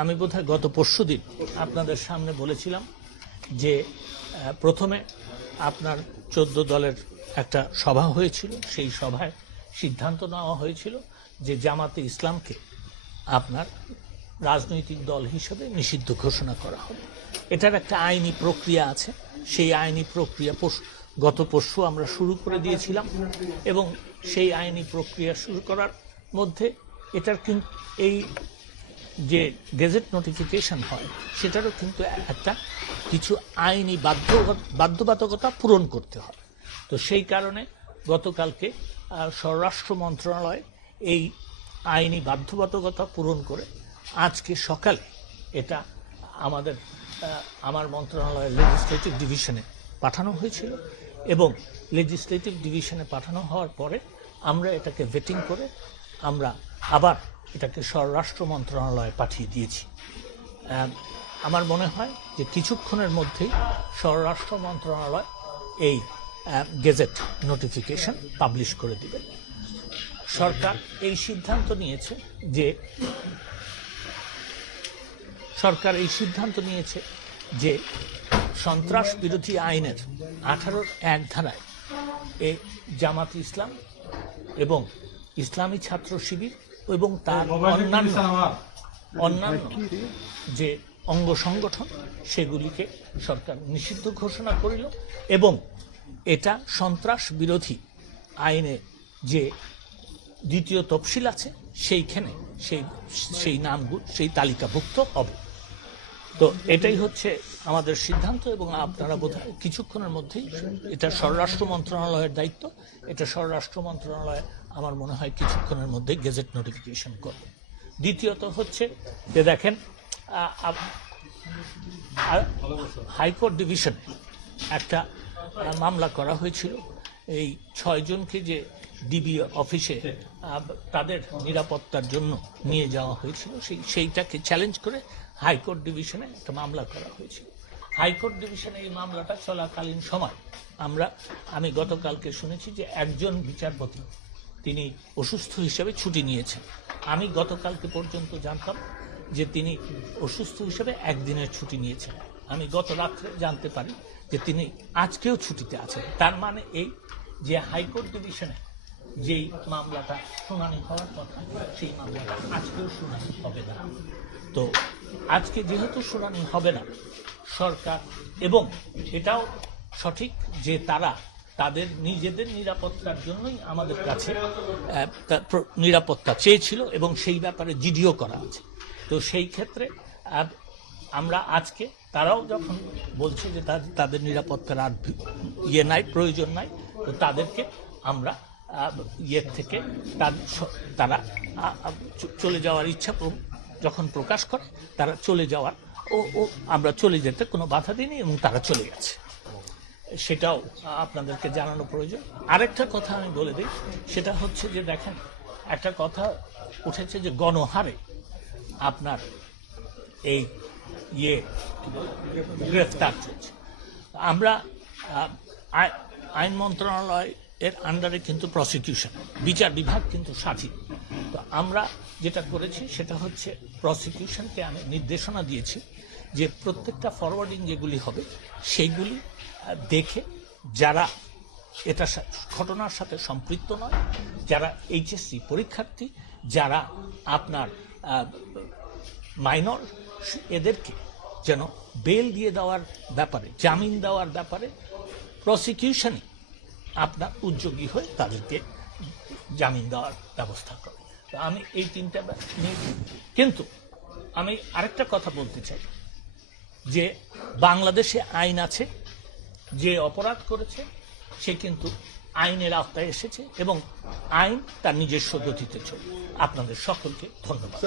আমি বোধহয় গত পরশুদিন আপনাদের সামনে বলেছিলাম যে প্রথমে আপনার 14 দলের একটা সভা হয়েছিল। সেই সভায় সিদ্ধান্ত নেওয়া হয়েছিল যে জামাতে ইসলামকে আপনার রাজনৈতিক দল হিসেবে নিষিদ্ধ ঘোষণা করা হবে। এটার একটা আইনি প্রক্রিয়া আছে। সেই আইনি প্রক্রিয়া গত পরশু আমরা শুরু করে দিয়েছিলাম এবং সেই আইনি প্রক্রিয়া শুরু করার মধ্যে এটার কিন্তু এই যে গেজেট নোটিফিকেশন হয় সেটারও কিন্তু একটা কিছু আইনি বাধ্যবাধকতা পূরণ করতে হয়। তো সেই কারণে গতকালকে স্বরাষ্ট্র মন্ত্রণালয় এই আইনি বাধ্যবাধকতা পূরণ করে আজকে সকালে এটা আমার মন্ত্রণালয়ের লেজিসলেটিভ ডিভিশনে পাঠানো হয়েছিল এবং লেজিসলেটিভ ডিভিশনে পাঠানো হওয়ার পরে আমরা এটাকে ভেটিং করে আমরা আবার এটাকে স্বরাষ্ট্র মন্ত্রণালয়ে পাঠিয়ে দিয়েছি। আমার মনে হয় যে কিছুক্ষণের মধ্যেই স্বরাষ্ট্র মন্ত্রণালয় এই গেজেট নোটিফিকেশন পাবলিশ করে দিবে। সরকার এই সিদ্ধান্ত নিয়েছে যে সন্ত্রাস বিরোধী আইনের 18-র 1 ধারায় এই জামাত ইসলাম এবং ইসলামী ছাত্র শিবির এবং তার অন্যান্য যে অঙ্গ সংগঠন সেগুলিকে সরকার নিষিদ্ধ ঘোষণা করিল এবং এটা সন্ত্রাস বিরোধী আইনে যে দ্বিতীয় তফসিল আছে সেইখানে সেই নামগুলো সেই তালিকাভুক্ত হবে। তো এটাই হচ্ছে আমাদের সিদ্ধান্ত এবং আপনারা বোধহয় কিছুক্ষণের মধ্যেই এটা স্বরাষ্ট্র মন্ত্রণালয়ের দায়িত্ব। এটা স্বরাষ্ট্র মন্ত্রণালয় আমার মনে হয় কিছুক্ষণের মধ্যে গেজেট নোটিফিকেশন করবে। দ্বিতীয়ত হচ্ছে যে দেখেন হাইকোর্ট ডিভিশনে একটা মামলা করা হয়েছিল। এই 6 জনকে যে ডিবি অফিসে তাদের নিরাপত্তার জন্য নিয়ে যাওয়া হয়েছিল সেইটাকে চ্যালেঞ্জ করে হাইকোর্ট ডিভিশনে একটা মামলা করা হয়েছিল। হাইকোর্ট ডিভিশনে এই মামলাটা চলাকালীন সময় আমি গতকালকে শুনেছি যে একজন বিচারপতি তিনি অসুস্থ হিসেবে ছুটি নিয়েছেন। আমি গতকালকে পর্যন্ত জানতাম যে তিনি অসুস্থ হিসেবে 1 দিনের ছুটি নিয়েছেন। আমি গত রাত্রে জানতে পারি যে তিনি আজকেও ছুটিতে আছেন। তার মানে এই যে হাইকোর্ট ডিভিশনে যেই মামলাটা শুনানি হওয়ার কথা সেই মামলাটা আজকেও শুনানি হবে না। তো আজকে যেহেতু শুনানি হবে না, সরকার এবং এটাও সঠিক যে তাদের নিজেদের নিরাপত্তার জন্যই আমাদের কাছে নিরাপত্তা চেয়েছিল এবং সেই ব্যাপারে জিডিও করা আছে। তো সেই ক্ষেত্রে আমরা আজকে তারাও যখন বলছে যে তাদের নিরাপত্তার আর প্রয়োজন নাই, তো তাদেরকে আমরা থেকে তারা চলে যাওয়ার ইচ্ছা যখন প্রকাশ করে তারা চলে যাওয়ার আমরা চলে যেতে কোনো বাধা দিইনি এবং তারা চলে গেছে। সেটাও আপনাদেরকে জানানো প্রয়োজন। আরেকটা কথা আমি বলে দিই, সেটা হচ্ছে যে দেখেন একটা কথা উঠেছে যে গণহারে আপনার এই গ্রেফতার চলছে। আমরা আইন মন্ত্রণালয় এর আন্ডারে কিন্তু প্রসিকিউশন বিচার বিভাগ কিন্তু স্বাধীন। তো আমরা যেটা করেছি সেটা হচ্ছে প্রসিকিউশনকে আমি নির্দেশনা দিয়েছি যে প্রত্যেকটা ফরওয়ার্ডিং যেগুলি হবে সেইগুলি দেখে যারা এটা ঘটনার সাথে সম্পৃক্ত নয়, যারা এইচএসসি পরীক্ষার্থী, যারা আপনার মাইনর, এদেরকে যেন বেল দিয়ে দেওয়ার ব্যাপারে, জামিন দেওয়ার ব্যাপারে প্রসিকিউশনই আপনার উদ্যোগী হয়ে তাদেরকে জামিন দেওয়ার ব্যবস্থা করে। তো আমি এই 3টা নিয়েছি। কিন্তু আমি আরেকটা কথা বলতে চাই যে বাংলাদেশে আইন আছে, যে অপরাধ করেছে সে কিন্তু আইনের আওতায় এসেছে এবং আইন তার নিজস্ব গতিতে চলে। আপনাদের সকলকে ধন্যবাদ।